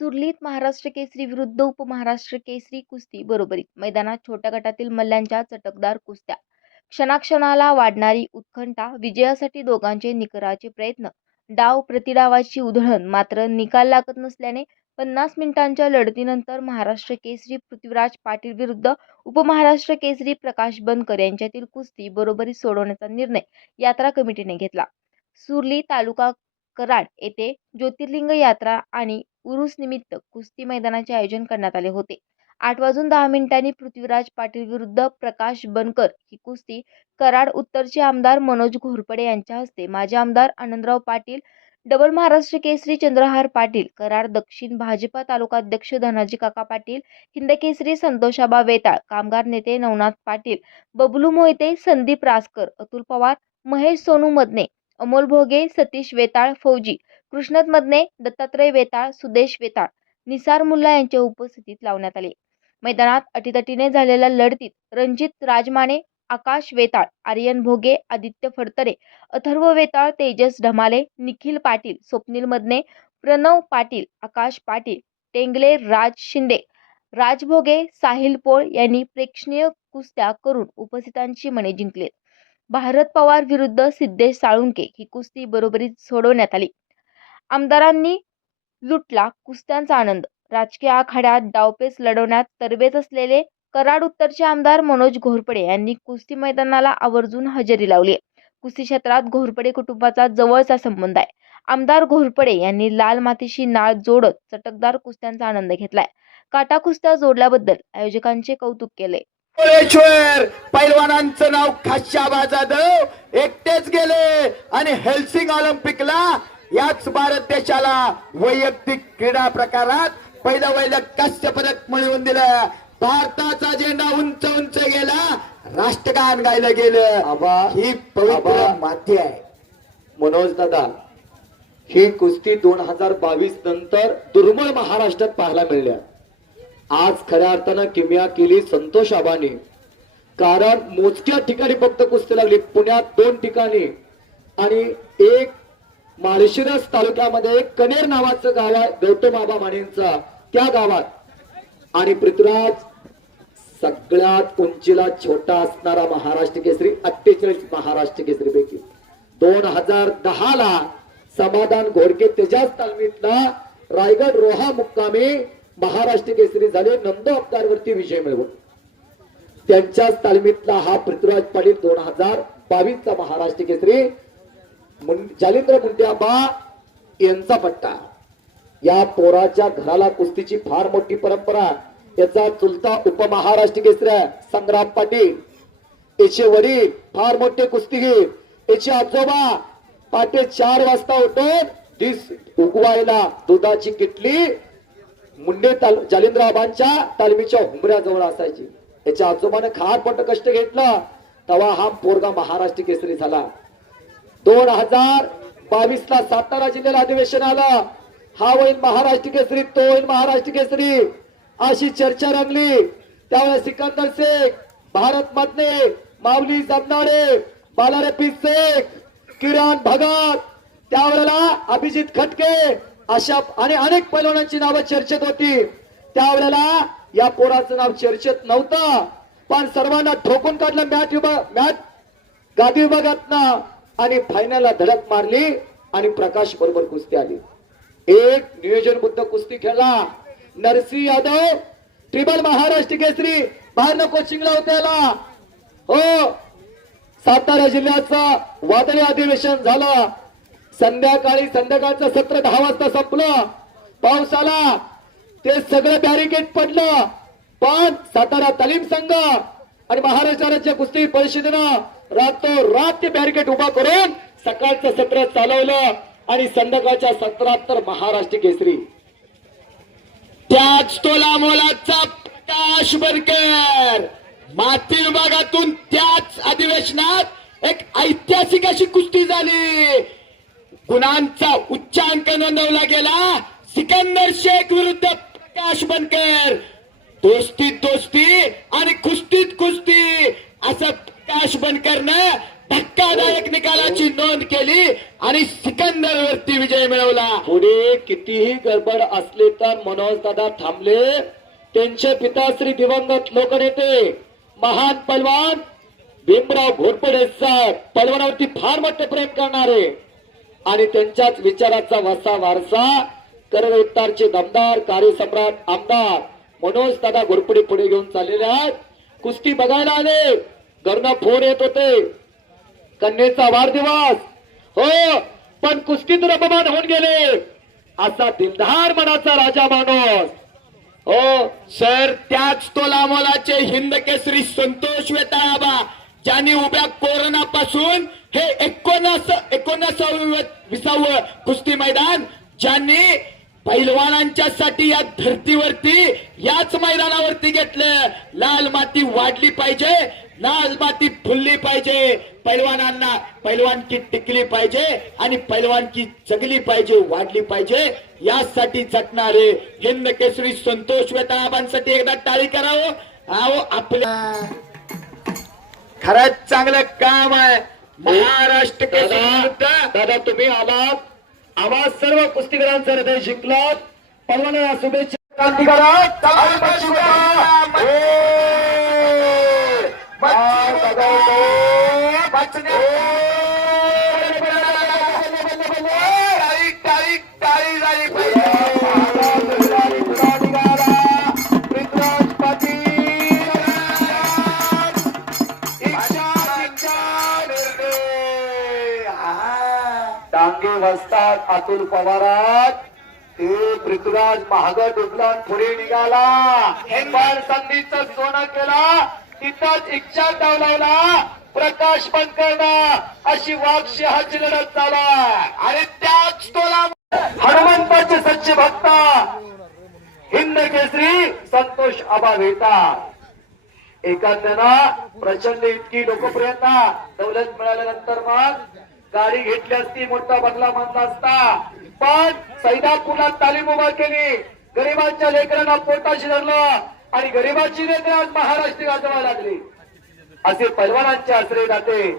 सुरलीत महाराष्ट्र केसरी विरुद्ध उपमहाराष्ट्र केसरी कुस्ती बरोबरीत मैदानात छोट्या गटातील मल्ल्यांच्या चटकदार कुस्त्या. क्षणाक्षणाला वाढणारी उत्खंठा विजयासाठी दोघांचे निकराचे प्रयत्न. डाव प्रतिडावाची उधळण मात्र निकाल लागत नसल्याने पन्नास मिनिटांच्या लढतीनंतर महाराष्ट्र केसरी पृथ्वीराज पाटील विरुद्ध उपमहाराष्ट्र केसरी प्रकाश बनकर यांच्यातील कुस्ती बरोबरीत सोडवण्याचा निर्णय यात्रा कमिटीने घेतला. सुरली तालुका कराड येथे ज्योतिर्लिंग यात्रा आणि उरूस निमित्त कुस्ती मैदानाचे आयोजन करण्यात आले होते. आठ वाजून दहा मिनिटांनी पृथ्वीराज पाटील विरुद्ध प्रकाश बनकर ही कुस्ती कराड उत्तरचे आमदार मनोज घोरपडे यांच्या हस्ते. माजी आमदार आनंदराव पाटील डबल महाराष्ट्र केसरी चंद्रहार पाटील कराड दक्षिण भाजपा तालुकाध्यक्ष धनाजी काका पाटील हिंदकेसरी संतोषाबा वेताळ कामगार नेते नवनाथ पाटील बबलू मोहिते संदीप रासकर अतुल पवार महेश सोनू मदने अमोल भोगे सतीश वेताळ फौजी कृष्णतमधने दत्तात्रय वेताळ सुदेश वेताळ निसार मुल्ला यांच्या उपस्थितीत लावण्यात आले. मैदानात अटीतटीने झालेल्या लढतीत रणजित राजमाने आकाश वेताळ आर्यन भोगे आदित्य फडतरे अथर्व वेताळ तेजस ढमाले निखिल पाटील स्वप्नील मदने प्रणव पाटील आकाश पाटील टेंगले राज शिंदे राजभोगे साहिल पोळ यांनी प्रेक्षणीय कुस्त्या करून उपस्थितांची मने जिंकले भारत पवार विरुद्ध सिद्धेश साळुंके ही कुस्ती बरोबरीत सोडवण्यात आली. आमदारांनी लुटला कुस्त्यांचा आनंद. राजकीय आखाड्यात डावपेच लढवण्यात तरबेज असलेले कराड उत्तरचे आमदार मनोज घोरपडे यांनी कुस्ती मैदानाला आवर्जून हजेरी लावली. कुस्ती क्षेत्रात घोरपडे कुटुंबाचा जवळचा संबंध आहे. आमदार घोरपडे यांनी लाल मातीशी नाळ जोडत चटकदार कुस्त्यांचा आनंद घेतलाय. काटा कुस्त्या जोडल्याबद्दल आयोजकांचे कौतुक केले. भुवनेश्वर पैलवानांचं नाव खाशाबा एकटेच गेले आणि हेल्सिंग ऑलिम्पिकला याच भारत देशाला वैयक्तिक क्रीडा प्रकारात पहिलं पहिलं कांस्य पदक मिळवून दिलं. भारताचा झेंडा उंच उंच गेला. राष्ट्रगान गायलं गेलं. आबा ही पवित्र. माती आहे. मनोज दादा ही कुस्ती दोन हजार बावीस नंतर दुर्मिळ महाराष्ट्रात पाहायला मिळल्या. आज खऱ्या अर्थानं किमया केली संतोष आबाने. कारण मोजक्या ठिकाणी फक्त कुस्ती लागली. पुण्यात दोन ठिकाणी आणि एक माळशिरस तालुक्यामध्ये कनेर नावाचं गाव आहे गौतम मानेंचा. त्या गावात आणि पृथ्वीराज सगळ्यात उंचीला छोटा असणारा महाराष्ट्र केसरी अठ्ठेचाळीस महाराष्ट्र केसरी पैकी दोन हजार दहा ला समाधान घोडके त्याच्याच तालमीतला रायगड रोहा मुक्कामी महाराष्ट्र केसरी झाले नंदो अवतारवरती विजय मिळवून. त्यांच्याच तालमीतला हा पृथ्वीराज पाटील दोन हजार बावीसचा महाराष्ट्र केसरी. जालिंद्र मुंड्याबा यांचा पट्टा. या पोराच्या घराला कुस्तीची फार मोठी परंपरा याचा चुलता उपमहाराष्ट्र केसऱ्या संग्राम पाटील. याचे वडील फार मोठे कुस्तीगीर याचे आजोबा पाटे चार वाजता उठून दिस उगवायला दुधाची किटली मुंडे ताल जालिंद्राबांच्या तालमीच्या हुमऱ्याजवळ असायची. याच्या आजोबाने खार पट कष्ट घेतलं. तेव्हा हा पोरगा महाराष्ट्र केसरी झाला. दोन हजार बावीस ला सातारा जिल्ह्याला अधिवेशन आला. हा होईल महाराष्ट्र केसरी तो होईल महाराष्ट्र केसरी. अशी चर्चा रंगली. त्यावेळेस सिकंदर शेख भारत मधने माऊली जमनाडे बालारपी शेख किरण भगत त्यावेळेला अभिजित खटके अशा आणि अनेक पैलवानांची नावं चर्चेत होती. त्यावेळेला या पोराचं नाव चर्चेत नव्हतं. पण सर्वांना ठोकून काढलं मॅच विभाग मॅच गादी विभागात आणि फायनलला धडक मारली आणि प्रकाश बरोबर कुस्ती आली. एक नियोजनबद्ध कुस्ती खेळला. नरसिंह यादव ट्रिबल महाराष्ट्र केसरी बाहेर कोचिंगला होत्याला हो सातारा जिल्ह्याचं वादळी अधिवेशन झालं. संध्याकाळी संध्याकाळचं सत्र दहा वाजता संपलं. पाऊस आला. ते सगळं बॅरिकेड पडलं. पण सातारा तालीम संघ आणि महाराष्ट्र राज्य कुस्ती परिषदेनं रातोरात ते बॅरिकेड उभा करून सकाळचं सत्र चालवलं आणि संध्याकाळच्या सत्रात तर महाराष्ट्र केसरी. त्याच तोला मोलाचा प्रकाश बरकर माती विभागातून त्याच अधिवेशनात एक ऐतिहासिक अशी कुस्ती झाली. गुणांचा उच्चांक नोंदवला गेला. सिकंदर शेख विरुद्ध प्रकाश बनकर. दोस्तीत दोस्ती आणि कुस्तीत कुस्ती. असं प्रकाश बनकरनं धक्कादायक निकालाची नोंद केली आणि सिकंदर वरती विजय मिळवला. पुढे कितीही गडबड असली तर मनोज दादा थांबले. त्यांचे पिता श्री दिवंगत लोकनेते महान पलवान भीमराव घोरपडे साहेब पलवानावरती फार मोठे प्रेम करणारे आणि त्यांच्याच विचाराचा वसा वारसा करवेत्तारचे दमदार कार्यसम्राट आमदार मनोज दादा घोरपडे पुढे घेऊन चाललेले आहेत. कुस्ती बघायला आले. घरनं फोन येत होते. कन्येचा वाढदिवस. हो पण कुस्तीतून अपमान होऊन गेले. असा दिलदार मनाचा राजा माणूस. हो सर त्याच तोलामोलाचे हिंद केसरी संतोष वेताळाबा ज्यांनी उभ्या कोरोना पासून हे एकोणास एकोणासावं विसावं कुस्ती मैदान ज्यांनी पैलवानांच्या साठी या धर्तीवरती याच मैदानावरती घेतलं. लाल माती वाढली पाहिजे. लाल माती फुलली पाहिजे. पैलवानांना पैलवानकी टिकली पाहिजे आणि पैलवानकी जगली पाहिजे वाढली पाहिजे. यासाठी झटणारे हिंद केसरी संतोष वेताळाबांसाठी एकदा टाळी करावं. अहो आपल्या खरंच चांगलं काम आहे. महाराष्ट्र दादा तुम्ही आलात आवाज सर्व कुस्तीगरांचं हृदय जिंकलात. पलवानाला शुभेच्छा क्रांती करा चांगली बक्षीस करा. ए, बक्षीस करा. टाळी टाळी टाळी झाली पाहिजे पृथ्वीराज पाटील डांगे वस्तात अतुल पवारात. ते पृथ्वीराज महाग डुबला पुढे निघाला. पण संधीच सोनं केला. तिथंच इच्छा डावलावला प्रकाश बंद करणं अशी वाघशी लढत झाला. आणि त्याच तोला हनुमंताचे सच्चे भक्त हिंद केसरी संतोष आबा वेता एखाद्यानं प्रचंड इतकी लोकप्रियता दौलत मिळाल्यानंतर मग गाडी घेतली असती मोठा बदला बांधला असता. पण सैदापूरला तालीम उभा केली. गरिबांच्या लेकरांना पोटाशी धरलं आणि गरिबाची लेकर आज महाराष्ट्र गाजवायला लागली. असे पैलवानांचे आश्रय जाते.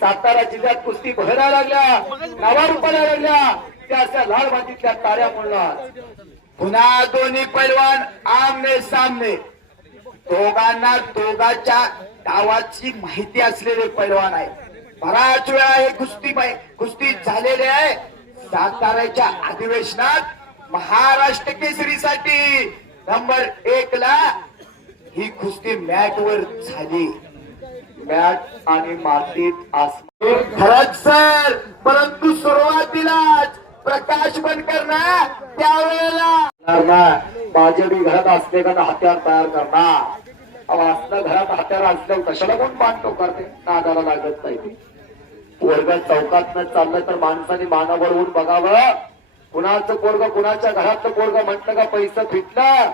सातारा जिल्ह्यात कुस्ती बहरायला लागल्या. नावा रुपायला लागल्या. त्या अशा लाल मातीतल्या ताऱ्या म्हणणार पुन्हा दोन्ही पैलवान आमने सामने. दोघांना दोघांच्या डावाची माहिती असलेले पैलवान आहे बराच वेळा हे कुस्ती कुस्ती झालेले आहे. साताऱ्याच्या अधिवेशनात महाराष्ट्र केसरीसाठी नंबर एक ला ही कुस्ती मॅट वर झाली. मॅट आणि मातीत आसमान खरंच सर परंतु सुरुवातीलाच प्रकाश बंद करणं त्यावेळेला माझे बी घरात असलेल्या हत्यार तयार करणार. असलं घरात हत्यार असल्यावर कशाला कोण बांधतो करते? नादाला लागत नाही ते. पोरग चौकात न चाललं तर माणसाने मानावर होऊन बघावं. कुणाचं पोरग कुणाच्या घरातलं पोरग म्हटलं का पैसा फिटलं?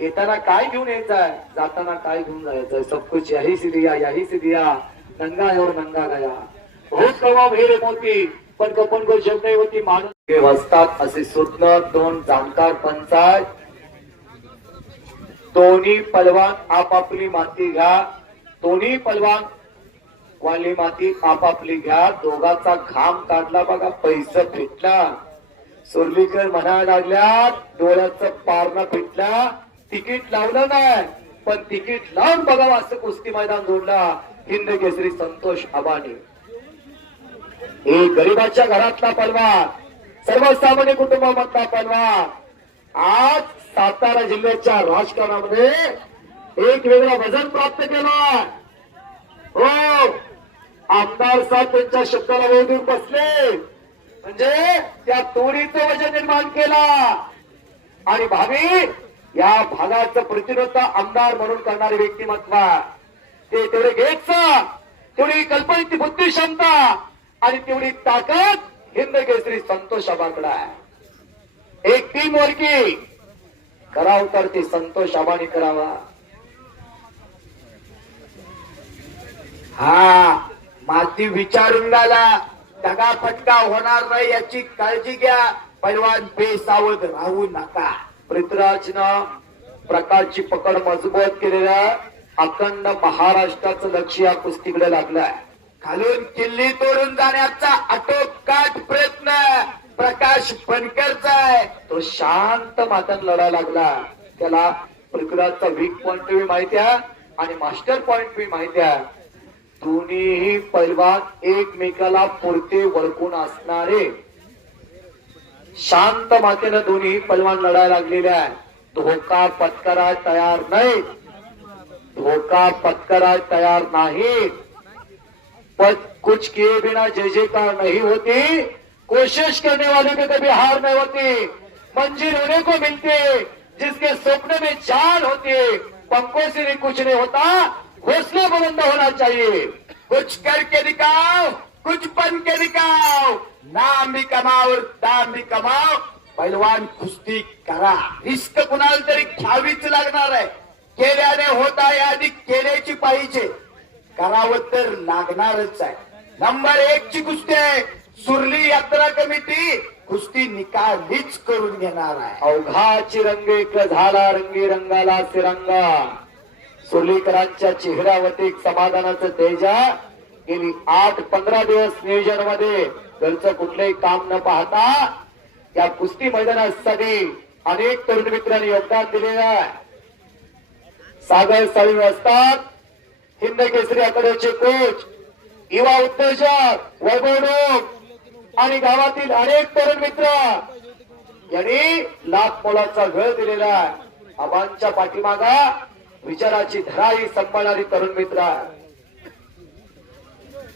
येताना काय घेऊन यायचंय? जाताना काय घेऊन जायचंय? सब कुछ यही से दिया यही से दिया. नंगा और नंगा गया. बहुत कवा भेरे मोती. पण कपन को शब्द होती. माणूस वसतात असे सुद्धा दोन जाणकार पंचायत. दोन्ही पलवान आपापली माती घ्या. दोन्ही पलवान वाली माती आपापली घ्या. दोघाचा घाम काढला बघा पैसा फिटला. सुरलीकर म्हणायला लागल्यात डोळ्याचं पारणं फिटला. तिकीट लावलं नाही. पण तिकीट लावून बघावं असं कुस्ती मैदान जोडला हिंद केसरी संतोष आबानी हे गरीबाच्या घरातला पलवान सर्वसामान्य कुटुंबामधला पलवान आज सातारा जिल्ह्याच्या राजकारणामध्ये एक वेगळं वजन प्राप्त केलं. हो आमदार साहेब त्यांच्या शब्दाला ओळखून बसले. म्हणजे त्या तोडीचं वजन निर्माण केला. आणि भावी या भागाचं प्रतिरोध आमदार म्हणून करणारे व्यक्तिमत्व. ते तेवढे घ्यायचं तेवढी कल्पनेची बुद्धी क्षमता आणि तेवढी ताकद हिंद केसरी संतोष आबाकडे आहे. एक टीम वर्की कराव तर ते संतोष आबानी करावा. हा माती विचारून राहिला दगा फटका होणार नाही याची काळजी घ्या पैलवान बेसावध राहू नका. पृथ्वीराजनं प्रकारची पकड मजबूत केलेल्या अखंड महाराष्ट्राचं लक्ष या कुस्तीकडे लागलंय. खालून किल्ली तोडून जाण्याचा आटोकाट प्रयत्न प्रकाश पणकरचा आहे. तो शांत मातन लढा लागला. त्याला पृथ्वीराजचा वीक पॉइंट बी माहिती आहे आणि मास्टर पॉइंट बी माहिती आहे. दोन्हीही पैलवान एकमेकाला पुरते वळकून असणारे शांत मातेनं दोन्ही पलवान लढायला लागलेल्या आहे धोका पत्कराय तयार नाही. धोका पत्कराय तयार नाही. पर कुछ किए बिना जय जयकार नहीं होती. कोशिश करने वाले में कभी हार नहीं होती. मंजिल उन्हें को मिलती जिसके सपने में चाल होती. पंखों से भी कुछ नहीं होता. हौसला बुलंद होना चाहिए। कुछ करके दिखाओ। कुछ बन के दिखाओ। नाम भी कमाओ और दाम भी कमाओ। पैलवान कुस्ती करा। रिस्क कुणाला तरी घ्यावीच लागणार आहे. केल्याने होता आहे आधी केल्याची पाहिजे. करावं तर लागणारच आहे. नंबर एक ची कुस्ती आहे. सुरली यात्रा कमिटी कुस्ती निकालीच करून घेणार आहे. अवघाची रंग एक झाला रंगी रंगाला सिरंगा. सुरलीकरांच्या चेहऱ्यावरती एक समाधानाचं तेजा गेली आठ पंधरा दिवस नियोजनमध्ये घरचं कुठलंही काम न पाहता या कुस्ती मैदानासाठी अनेक तरुण मित्रांनी योगदान दिलेलं आहे. सागर साळी असतात. हिंद केसरी आघाडीचे कोच युवा उत्तेजक वैभव आणि गावातील अनेक तरुण मित्र यांनी लाख मोलाचा वेळ दिलेला आहे. आबांच्या पाठीमागा विचाराची धराही संभाळणारी तरुण मित्र आहे.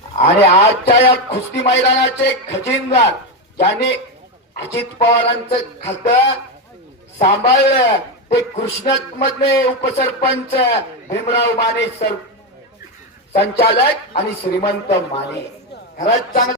आणि आजच्या या कुस्ती मैदानाचे खजिनदार ज्यांनी अजित पवारांचं खातं सांभाळलं ते कृष्णक मधले उपसरपंच भीमराव माने सर संचालक आणि श्रीमंत माने. खरंच चांगलं